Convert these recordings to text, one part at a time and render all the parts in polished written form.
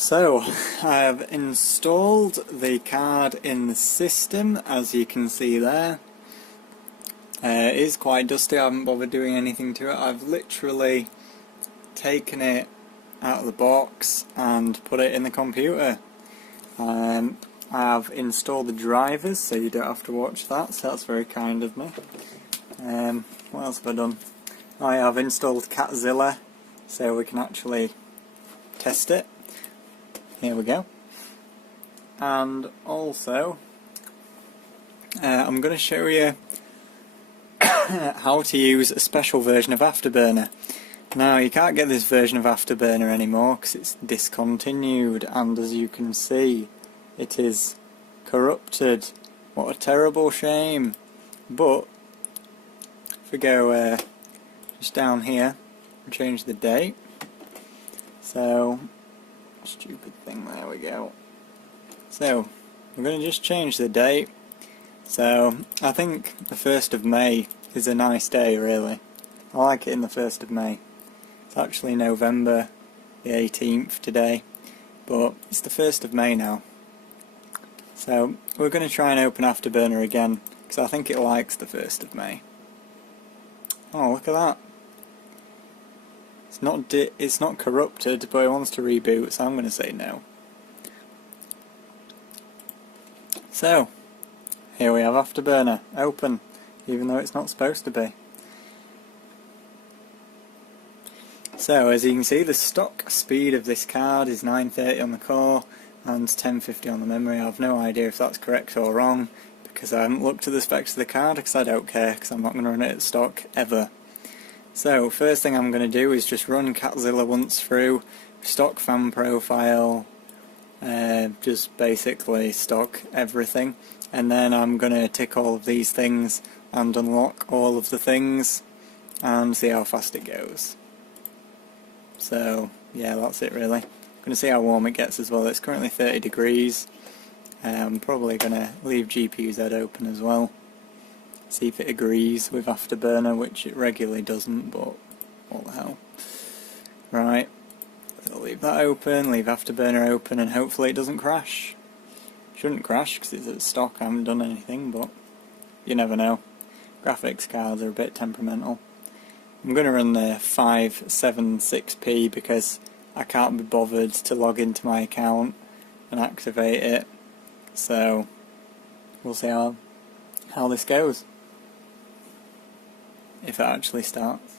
So, I've installed the card in the system, as you can see there. It is quite dusty, I haven't bothered doing anything to it. I've literally taken it out of the box and put it in the computer. I've installed the drivers so you don't have to watch that, so that's very kind of me. What else have I done? I've installed Catzilla so we can actually test it. Here we go. And also, I'm going to show you how to use a special version of Afterburner. Now, you can't get this version of Afterburner anymore because it's discontinued, and as you can see, it is corrupted. What a terrible shame. But if we go just down here and change the date, so stupid thing, there we go. So we're going to just change the date. So I think the 1st of May is a nice day, really. I like it in the 1st of May. It's actually November the 18th today, but it's the 1st of May now. So we're going to try and open Afterburner again because I think it likes the 1st of May. Oh, look at that. It's not corrupted, but it wants to reboot, so I'm going to say no. So, here we have Afterburner, open, even though it's not supposed to be. So, as you can see, the stock speed of this card is 930 on the core and 1050 on the memory. I have no idea if that's correct or wrong, because I haven't looked at the specs of the card, because I don't care, because I'm not going to run it at stock, ever. So, first thing I'm going to do is just run Catzilla once through, stock fan profile, just basically stock everything, and then I'm going to tick all of these things and unlock all of the things and see how fast it goes. So, yeah, that's it really. I'm going to see how warm it gets as well. It's currently 30 degrees. I'm probably going to leave GPU-Z open as well. See if it agrees with Afterburner, which it regularly doesn't, but what the hell. Right, so I'll leave that open, leave Afterburner open, and hopefully it doesn't crash. Shouldn't crash because it's at stock, I haven't done anything, but you never know. Graphics cards are a bit temperamental. I'm going to run the 576p because I can't be bothered to log into my account and activate it, so we'll see how this goes. If it actually starts.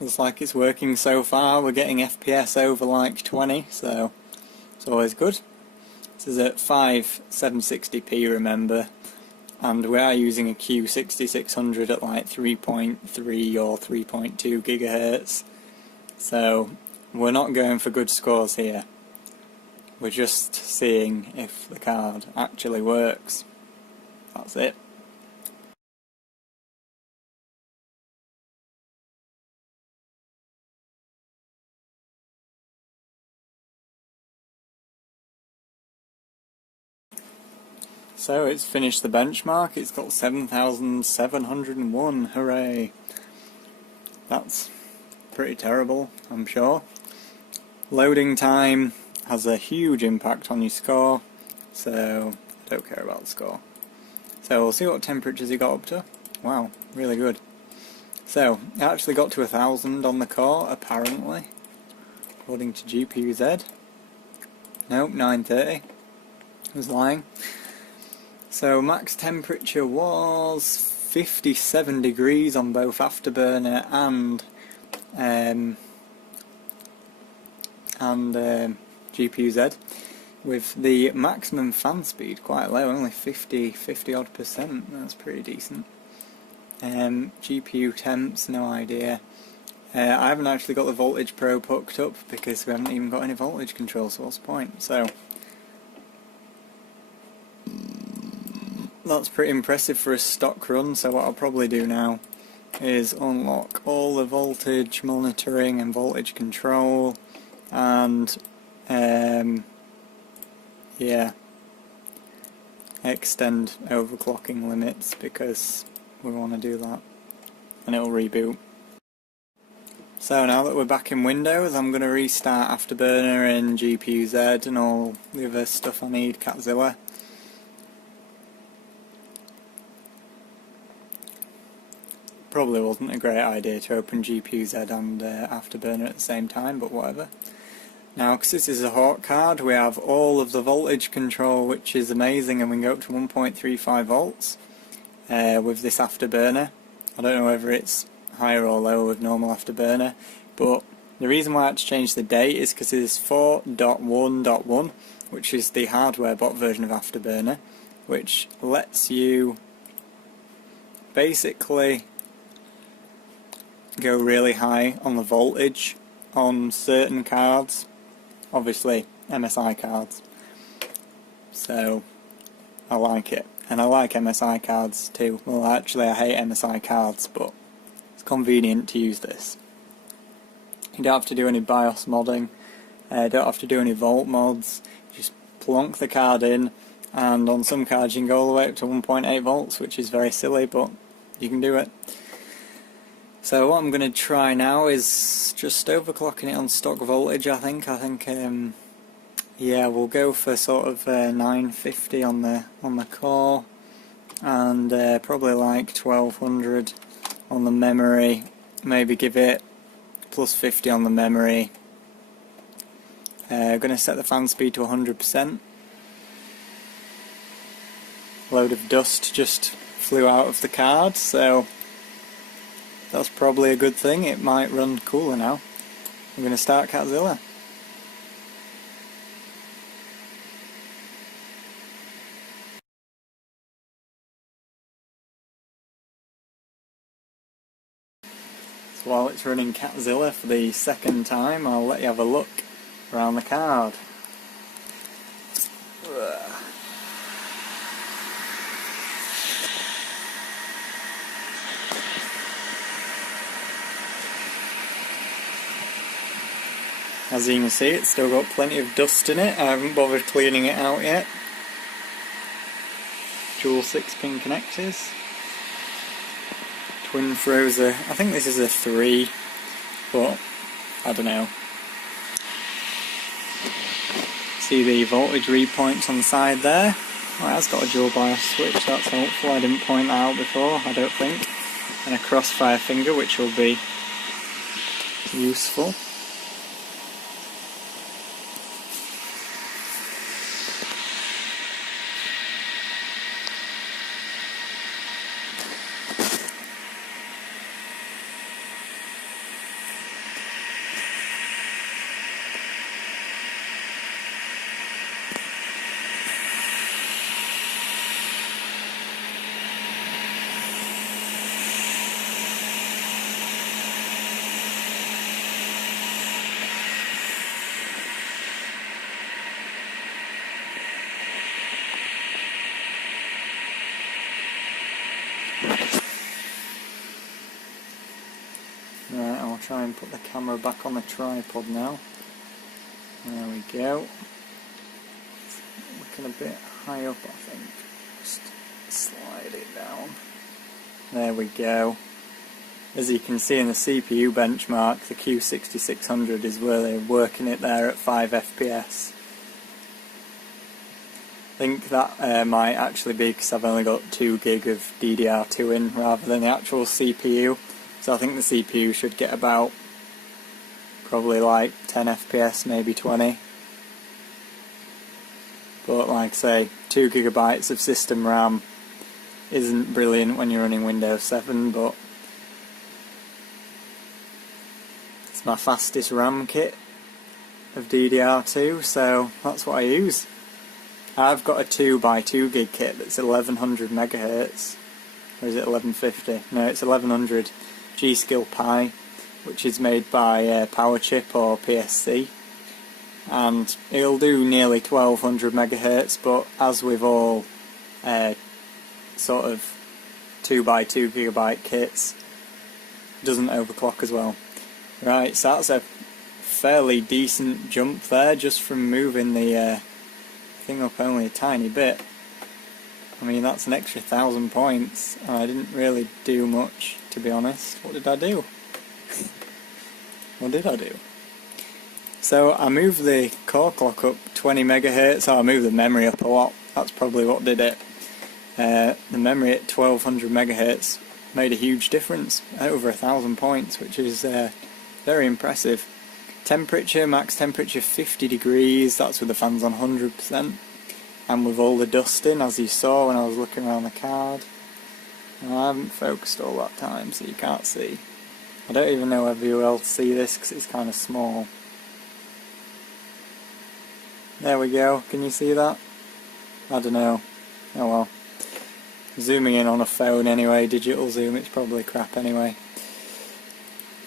Looks like it's working so far. We're getting FPS over like 20, so it's always good. This is at 760p, remember, and we are using a Q6600 at like 3.3 or 3.2 gigahertz, so we're not going for good scores here. We're just seeing if the card actually works. That's it. So it's finished the benchmark, it's got 7,701, hooray! That's pretty terrible, I'm sure. Loading time has a huge impact on your score, so I don't care about the score. So we'll see what temperatures you got up to. Wow, really good. So, it actually got to 1,000 on the core, apparently, according to GPU-Z. Nope, 930. I was lying. So max temperature was 57 degrees on both Afterburner and GPU-Z, with the maximum fan speed quite low, only 50 odd percent. That's pretty decent. GPU temps, no idea. I haven't actually got the voltage probe hooked up because we haven't even got any voltage control, so what's the point? So that's pretty impressive for a stock run, so what I'll probably do now is unlock all the voltage monitoring and voltage control, and yeah, extend overclocking limits because we want to do that, and it'll reboot. So now that we're back in Windows, I'm going to restart Afterburner and GPU-Z and all the other stuff I need, Catzilla. Probably wasn't a great idea to open GPU-Z and Afterburner at the same time, but whatever. Now, because this is a Hawk card, we have all of the voltage control, which is amazing, and we can go up to 1.35 volts with this Afterburner. I don't know whether it's higher or lower with normal Afterburner, but the reason why I had to change the date is because it is 4.1.1, which is the hardware bot version of Afterburner, which lets you basically go really high on the voltage on certain cards, obviously MSI cards, so I like it, and I like MSI cards too. Well, actually I hate MSI cards, but it's convenient to use this. You don't have to do any BIOS modding, don't have to do any volt mods, just plonk the card in, and on some cards you can go all the way up to 1.8 volts, which is very silly, but you can do it. So what I'm going to try now is just overclocking it on stock voltage. I think yeah, we'll go for sort of 950 on the core, and probably like 1200 on the memory. Maybe give it plus 50 on the memory. Going to set the fan speed to 100%. Load of dust just flew out of the card, so that's probably a good thing. It might run cooler now. I'm going to start Catzilla. So while it's running Catzilla for the second time, I'll let you have a look around the card. As you can see, it's still got plenty of dust in it. I haven't bothered cleaning it out yet. Dual 6-pin connectors. Twin throws I think this is a 3, but I don't know. See the voltage read points on the side there? Well, it has got a dual BIOS switch, that's helpful. I didn't point that out before, I don't think. And a crossfire finger, which will be useful. Right, I'll try and put the camera back on the tripod now. There we go. It's looking a bit high up, I think. Just slide it down. There we go. As you can see in the CPU benchmark, the Q6600 is where they're working it there at 5 FPS. I think that might actually be because I've only got 2 gig of DDR2 in rather than the actual CPU. So I think the CPU should get about probably like 10 FPS, maybe 20. But like I say, 2 gigabytes of system RAM isn't brilliant when you're running Windows 7, but it's my fastest RAM kit of DDR2, so that's what I use. I've got a 2x2 gig kit that's 1100 megahertz, or is it 1150? No, it's 1100 G-Skill Pi, which is made by PowerChip or PSC, and it'll do nearly 1200 megahertz, but as with all sort of 2x2 gigabyte kits doesn't overclock as well. Right, so that's a fairly decent jump there just from moving the thing up only a tiny bit. I mean, that's an extra 1,000 points, and I didn't really do much, to be honest. What did I do? What did I do? So I moved the core clock up 20 megahertz, so I moved the memory up a lot. That's probably what did it. The memory at 1200 megahertz made a huge difference, over 1,000 points, which is very impressive. Temperature, max temperature 50 degrees, that's with the fans on 100%. And with all the dusting, as you saw when I was looking around the card. And I haven't focused all that time, so you can't see. I don't even know whether you will see this because it's kind of small. There we go, can you see that? I don't know. Oh well. Zooming in on a phone anyway, digital zoom, it's probably crap anyway.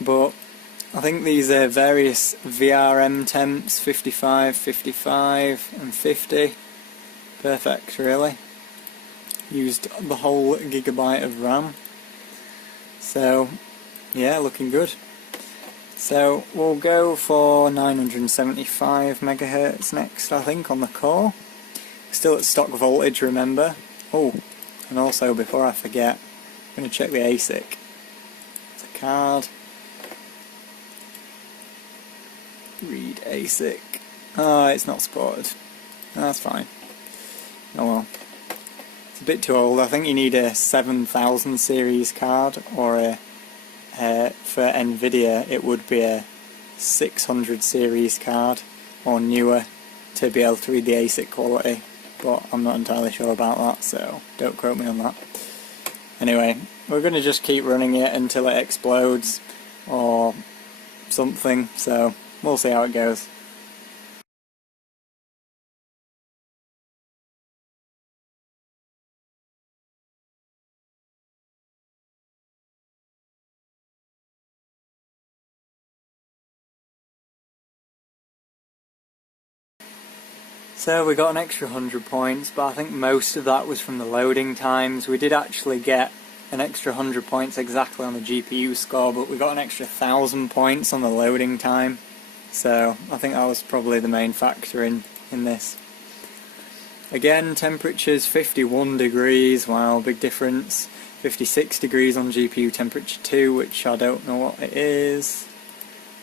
But I think these are various VRM temps, 55, 55 and 50. Perfect, really. Used the whole gigabyte of RAM. So, yeah, looking good. So, we'll go for 975 megahertz next, I think, on the core. Still at stock voltage, remember. Oh, and also, before I forget, I'm going to check the ASIC. The card. Read ASIC. Oh, it's not supported. That's fine. Oh well. It's a bit too old. I think you need a 7000 series card, or for Nvidia it would be a 600 series card or newer to be able to read the ASIC quality, but I'm not entirely sure about that, so don't quote me on that. Anyway, we're going to just keep running it until it explodes or something, so we'll see how it goes. So we got an extra 100 points, but I think most of that was from the loading times. We did actually get an extra 100 points exactly on the GPU score, but we got an extra 1,000 points on the loading time. So I think that was probably the main factor in this. Again, temperature's 51 degrees, wow, big difference. 56 degrees on GPU temperature 2, which I don't know what it is,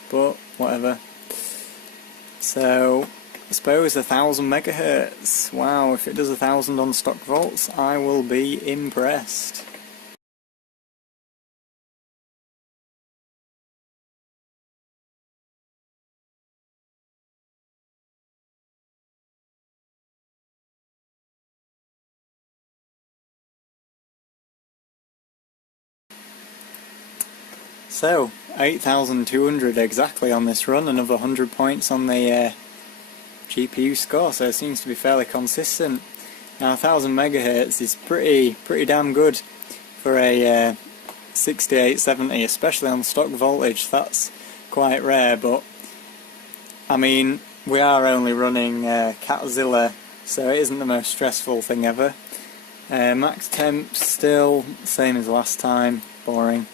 but whatever. So I suppose 1,000 megahertz. Wow, if it does 1,000 on stock volts, I will be impressed. So, 8,200 exactly on this run, another 100 points on the GPU score, so it seems to be fairly consistent. Now 1,000 megahertz is pretty damn good for a 6870, especially on stock voltage. That's quite rare, but I mean, we are only running Catzilla, so it isn't the most stressful thing ever. Max temps still same as last time, boring.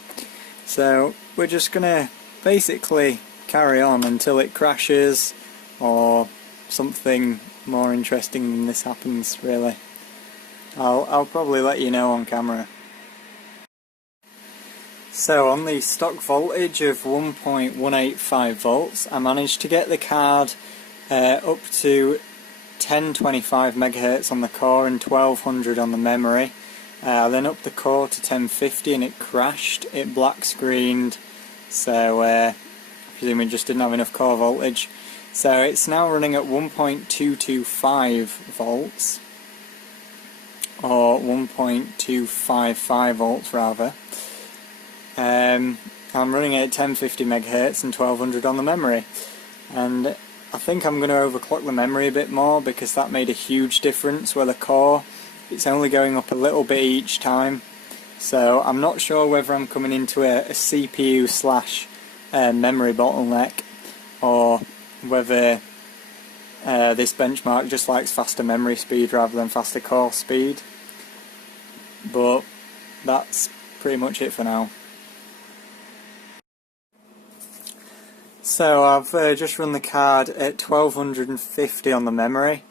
So we're just gonna basically carry on until it crashes or something more interesting than this happens, really. I'll probably let you know on camera. So on the stock voltage of 1.185 volts, I managed to get the card up to 1025 megahertz on the core and 1200 on the memory. Then up the core to 1050 and it crashed, it black screened, so I presume it just didn't have enough core voltage. So it's now running at 1.225 volts, or 1.255 volts rather. I'm running it at 1050 megahertz and 1200 on the memory, and I think I'm going to overclock the memory a bit more because that made a huge difference. Where the core, it's only going up a little bit each time, so I'm not sure whether I'm coming into a CPU slash memory bottleneck, or whether this benchmark just likes faster memory speed rather than faster core speed. but that's pretty much it for now. So I've just run the card at 1250 on the memory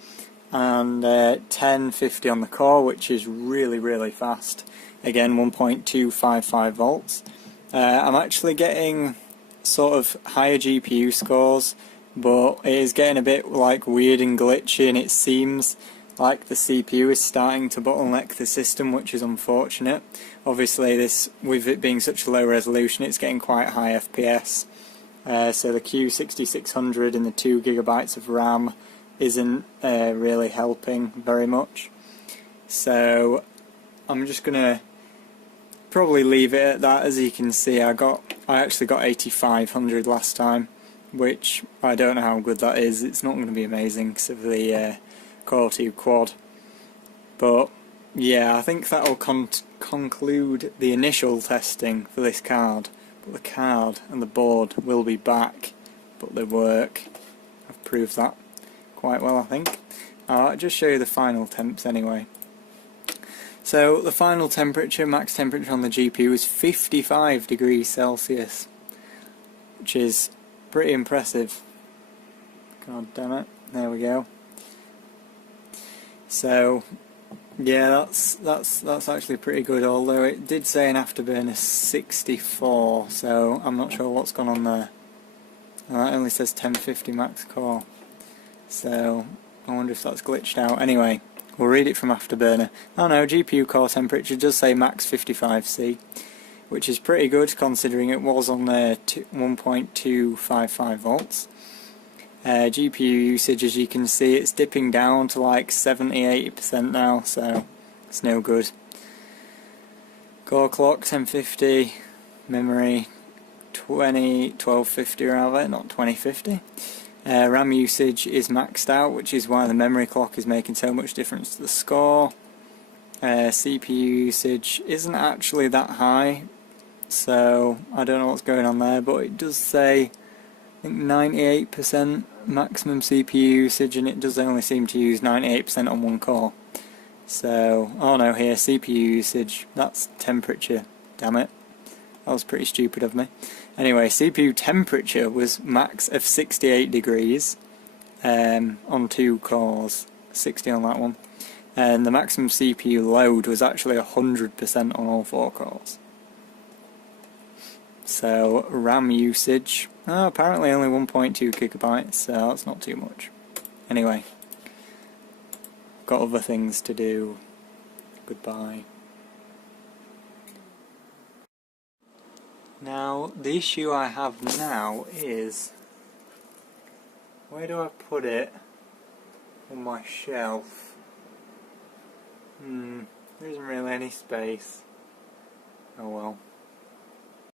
and 1050 on the core, which is really fast. Again, 1.255 volts. I'm actually getting sort of higher GPU scores, but it is getting a bit like weird and glitchy, and it seems like the CPU is starting to bottleneck the system, which is unfortunate. Obviously, this, with it being such a low resolution, it's getting quite high FPS. So the Q6600 and the 2GB of RAM isn't really helping very much. So I'm just gonna probably leave it at that. As you can see, I actually got 8500 last time, which I don't know how good that is. It's not going to be amazing because of the Core 2 quad. But yeah, I think that will conclude the initial testing for this card. But the card and the board will be back, but they work. I've proved that quite well, I think. I'll just show you the final temps anyway. So the final temperature, max temperature on the GPU is 55 degrees Celsius, which is pretty impressive. God damn it, there we go. So yeah, that's actually pretty good, although it did say an afterburner 64, so I'm not sure what's gone on there. That only says 1050 max core, so I wonder if that's glitched out. Anyway, we'll read it from Afterburner. Oh no, GPU core temperature does say max 55C, which is pretty good considering it was on there 1.255 volts. GPU usage, as you can see, it's dipping down to like 70-80% now, so it's no good. Core clock 1050, memory 1250 rather, not 2050. RAM usage is maxed out, which is why the memory clock is making so much difference to the score. CPU usage isn't actually that high, so I don't know what's going on there, but it does say I think 98% maximum CPU usage, and it does only seem to use 98% on one core. So, oh no, here, CPU usage, that's temperature, damn it. That was pretty stupid of me. Anyway, CPU temperature was max of 68 degrees on 2 cores, 60 on that one. And the maximum CPU load was actually 100% on all 4 cores. So, RAM usage, apparently only 1.2 gigabytes, so that's not too much. Anyway, got other things to do. Goodbye. Now, the issue I have now is, where do I put it on my shelf? There isn't really any space. Oh well.